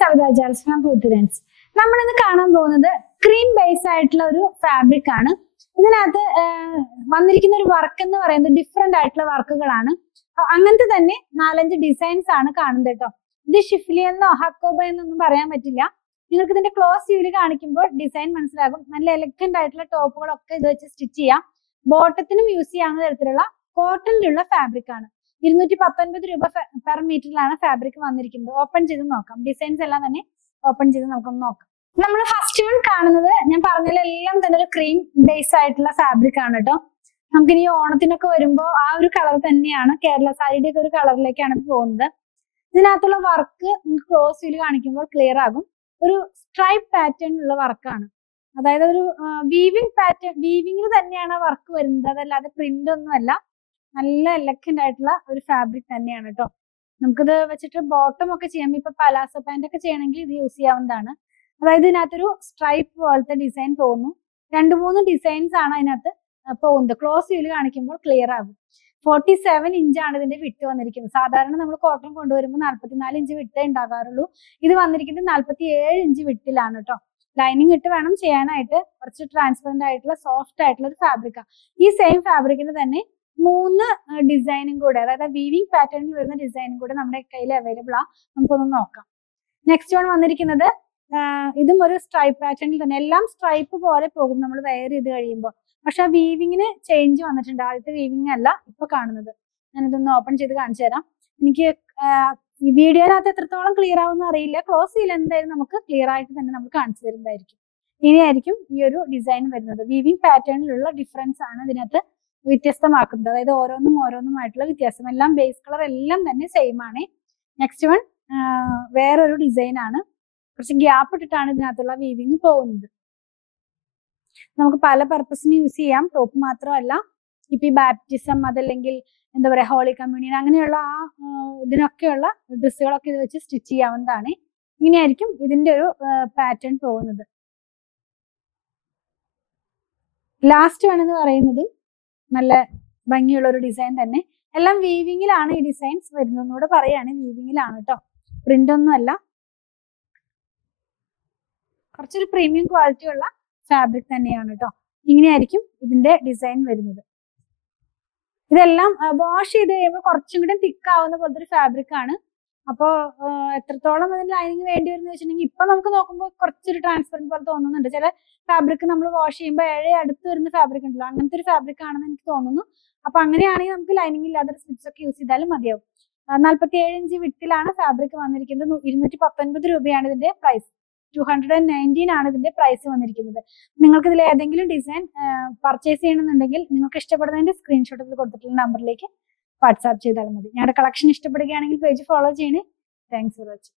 Savitha ജാൽസ് from പൂത്തിരൻസ്. നമ്മളിന്ന് കാണാൻ പോകുന്നത് ക്രീം ബേസ് ആയിട്ടുള്ള ഒരു ഫാബ്രിക് ആണ്. ഇതിനകത്ത് വന്നിരിക്കുന്ന ഒരു വർക്ക് എന്ന് പറയുന്നത് ഡിഫറെന്റ് ആയിട്ടുള്ള വർക്കുകളാണ്. അങ്ങനത്തെ തന്നെ 4-5 ഡിസൈൻസ് ആണ് കാണുന്നത് കേട്ടോ. ഇത് ഷിഫ്ലിയെന്നോ ഹക്കോബ എന്നൊന്നും പറയാൻ പറ്റില്ല. നിങ്ങൾക്ക് ഇതിന്റെ ക്ലോസ് വ്യൂവിൽ കാണിക്കുമ്പോൾ ഡിസൈൻ മനസ്സിലാകും. നല്ല എലഗന്റ് ആയിട്ടുള്ള ടോപ്പുകളൊക്കെ ഇത് വെച്ച് സ്റ്റിച്ച് ചെയ്യാം. ബോട്ടത്തിനും യൂസ് ചെയ്യാവുന്ന തരത്തിലുള്ള കോട്ടണിലുള്ള ഫാബ്രിക് ആണ്. 219 രൂപ പെർ മീറ്ററിലാണ് ഫാബ്രിക് വന്നിരിക്കുന്നത്. ഓപ്പൺ ചെയ്ത് നോക്കാം. ഡിസൈൻസ് എല്ലാം തന്നെ ഓപ്പൺ ചെയ്ത് നമുക്കൊന്ന് നോക്കാം. നമ്മൾ ഫസ്റ്റ് വൺ കാണുന്നത് ഞാൻ പറഞ്ഞതിലെല്ലാം തന്നെ ഒരു ക്രീം ബേസ് ആയിട്ടുള്ള ഫാബ്രിക് ആണ് കേട്ടോ. നമുക്കിനി ഓണത്തിനൊക്കെ വരുമ്പോൾ ആ ഒരു കളർ തന്നെയാണ്, കേരള സാരിയുടെ ഒക്കെ ഒരു കളറിലേക്കാണ് പോകുന്നത്. ഇതിനകത്തുള്ള വർക്ക് നിങ്ങൾക്ക് ക്ലോസ് വ്യൂവിൽ കാണിക്കുമ്പോൾ ക്ലിയർ ആകും. ഒരു സ്ട്രൈപ്പ് പാറ്റേൺ ഉള്ള വർക്കാണ്. അതായത് ഒരു വീവിംഗ് പാറ്റേൺ, വീവിംഗിൽ തന്നെയാണ് വർക്ക് വരുന്നത്, അതല്ലാതെ പ്രിന്റ് ഒന്നുമല്ല. നല്ല എലഗന്റ് ആയിട്ടുള്ള ഒരു ഫാബ്രിക് തന്നെയാണ് കേട്ടോ. നമുക്കിത് വെച്ചിട്ട് ബോട്ടം ഒക്കെ ചെയ്യാം. ഇപ്പൊ പലാസോ പാന്റ് ഒക്കെ ചെയ്യണമെങ്കിൽ ഇത് യൂസ് ചെയ്യാവുന്നതാണ്. അതായത് ഇതിനകത്തൊരു സ്ട്രൈപ്പ് പോലത്തെ ഡിസൈൻ പോകുന്നു. 2-3 ഡിസൈൻസ് ആണ് അതിനകത്ത് പോകുന്നത്. ക്ലോസ് വ്യൂവിൽ കാണിക്കുമ്പോൾ ക്ലിയർ ആകും. 47 ഇഞ്ചാണ് ഇതിന്റെ വിട്ട് വന്നിരിക്കുന്നത്. സാധാരണ നമ്മൾ കോട്ടൺ കൊണ്ടുവരുമ്പോൾ 44 ഇഞ്ച് വിട്ടേ ഉണ്ടാകാറുള്ളൂ. ഇത് വന്നിരിക്കുന്നത് 47 ഇഞ്ച് വിട്ടിലാണ് കേട്ടോ. ലൈനിങ് ഇട്ട് വേണം ചെയ്യാനായിട്ട്. കുറച്ച് ട്രാൻസ്പെറന്റ് ആയിട്ടുള്ള സോഫ്റ്റ് ആയിട്ടുള്ള ഒരു ഫാബ്രിക്കാണ്. ഈ സെയിം ഫാബ്രിക്കിന് തന്നെ 3 ഡിസൈനും കൂടെ, അതായത് വീവിംഗ് പാറ്റേണിൽ വരുന്ന ഡിസൈനും കൂടെ നമ്മുടെ കയ്യിൽ അവൈലബിൾ ആ. നമുക്കൊന്ന് നോക്കാം. നെക്സ്റ്റ് വൺ വന്നിരിക്കുന്നത് ഇതും ഒരു സ്ട്രൈപ്പ് പാറ്റേണിൽ തന്നെ. എല്ലാം സ്ട്രൈപ്പ് പോലെ പോകും നമ്മൾ വെയർ ചെയ്ത് കഴിയുമ്പോൾ. പക്ഷെ ആ വീവിങ്ങിന് ചേഞ്ച് വന്നിട്ടുണ്ട്. ആദ്യത്തെ വീവിങ് അല്ല ഇപ്പൊ കാണുന്നത്. ഞാനിതൊന്ന് ഓപ്പൺ ചെയ്ത് കാണിച്ചു തരാം. എനിക്ക് ഈ വീഡിയോനകത്ത് എത്രത്തോളം ക്ലിയർ ആവുമെന്ന് അറിയില്ല. ക്ലോസ് ചെയ്യൽ എന്തായാലും നമുക്ക് ക്ലിയർ ആയിട്ട് തന്നെ നമുക്ക് കാണിച്ചു തരുന്നതായിരിക്കും. ഇനിയായിരിക്കും ഈ ഒരു ഡിസൈൻ വരുന്നത്. വീവിംഗ് പാറ്റേണിലുള്ള ഡിഫറൻസ് ആണ് ഇതിനകത്ത് വ്യത്യസ്തമാക്കുന്നത്. അതായത് ഓരോന്നുമായിട്ടുള്ള വ്യത്യാസം. എല്ലാം ബേസ് കളർ എല്ലാം തന്നെ സെയിം ആണ്. നെക്സ്റ്റ് വൺ വേറൊരു ഡിസൈൻ ആണ്. കുറച്ച് ഗ്യാപ്പ് ഇട്ടിട്ടാണ് ഇതിനകത്തുള്ള വീവിങ് പോകുന്നത്. നമുക്ക് പല പർപ്പസിന് യൂസ് ചെയ്യാം. ടോപ്പ് മാത്രമല്ല, ഇപ്പൊ ഈ ബാപ്റ്റിസം, അതല്ലെങ്കിൽ എന്താ പറയാ ഹോളി കമ്മ്യൂണിയൻ, അങ്ങനെയുള്ള ആ ഇതിനൊക്കെയുള്ള ഡ്രസ്സുകളൊക്കെ ഇത് വെച്ച് സ്റ്റിച്ച് ചെയ്യാവുന്നതാണ്. ഇങ്ങനെയായിരിക്കും ഇതിന്റെ ഒരു പാറ്റേൺ പോകുന്നത്. ലാസ്റ്റ് വൺ എന്ന് പറയുന്നത് നല്ല ഭംഗിയുള്ള ഒരു ഡിസൈൻ തന്നെ. എല്ലാം വീവിങ്ങിലാണ് ഈ ഡിസൈൻസ് വരുന്നതെന്നൂടെ പറയാണ്. വീവിങ്ങിലാണ് കേട്ടോ, പ്രിന്റ് ഒന്നും അല്ല. കുറച്ചൊരു പ്രീമിയം ക്വാളിറ്റി ഉള്ള ഫാബ്രിക് തന്നെയാണ് കേട്ടോ. ഇങ്ങനെയായിരിക്കും ഇതിന്റെ ഡിസൈൻ വരുന്നത്. ഇതെല്ലാം വാഷ് ചെയ്ത് കഴിയുമ്പോൾ കുറച്ചും കൂടെ തിക്ക് ആവുന്ന പോലത്തെ ഒരു ഫാബ്രിക് ആണ്. അപ്പോൾ എത്രത്തോളം അതിന് ലൈനിങ് വേണ്ടി വരുന്ന വെച്ചിട്ടുണ്ടെങ്കിൽ ഇപ്പൊ നമുക്ക് നോക്കുമ്പോൾ കുറച്ചൊരു ട്രാൻസ്പെറന്റ് പോലെ തോന്നുന്നുണ്ട്. ചില ഫാബ്രിക് നമ്മൾ വാഷ് ചെയ്യുമ്പോൾ അടുത്ത് വരുന്ന ഫാബ്രിക് ഉണ്ടല്ലോ, അങ്ങനത്തെ ഒരു ഫാബ്രിക് ആണെന്ന് എനിക്ക് തോന്നുന്നു. അപ്പൊ അങ്ങനെയാണെങ്കിൽ നമുക്ക് ലൈനിങ് ഇല്ലാത്ത സ്ലിപ്സ് ഒക്കെ യൂസ് ചെയ്താലും മതിയാവും. 47 ഇഞ്ച് വിട്ടിലാണ് ഫാബ്രിക് വന്നിരിക്കുന്നത്. 219 രൂപയാണ് ഇതിന്റെ പ്രൈസ്. 219 ആണ് ഇതിന്റെ പ്രൈസ് വന്നിരിക്കുന്നത്. നിങ്ങൾക്ക് ഇതിൽ ഏതെങ്കിലും ഡിസൈൻ പർച്ചേസ് ചെയ്യണമെന്നുണ്ടെങ്കിൽ നിങ്ങൾക്ക് ഇഷ്ടപ്പെടുന്നതിന്റെ സ്ക്രീൻഷോട്ടിൽ കൊടുത്തിട്ടുള്ള നമ്പറിലേക്ക് വാട്സാപ്പ് ചെയ്താൽ മതി. ഞങ്ങളുടെ കളക്ഷൻ ഇഷ്ടപ്പെടുകയാണെങ്കിൽ പേജ് ഫോളോ ചെയ്യണേ. Thanks for watching.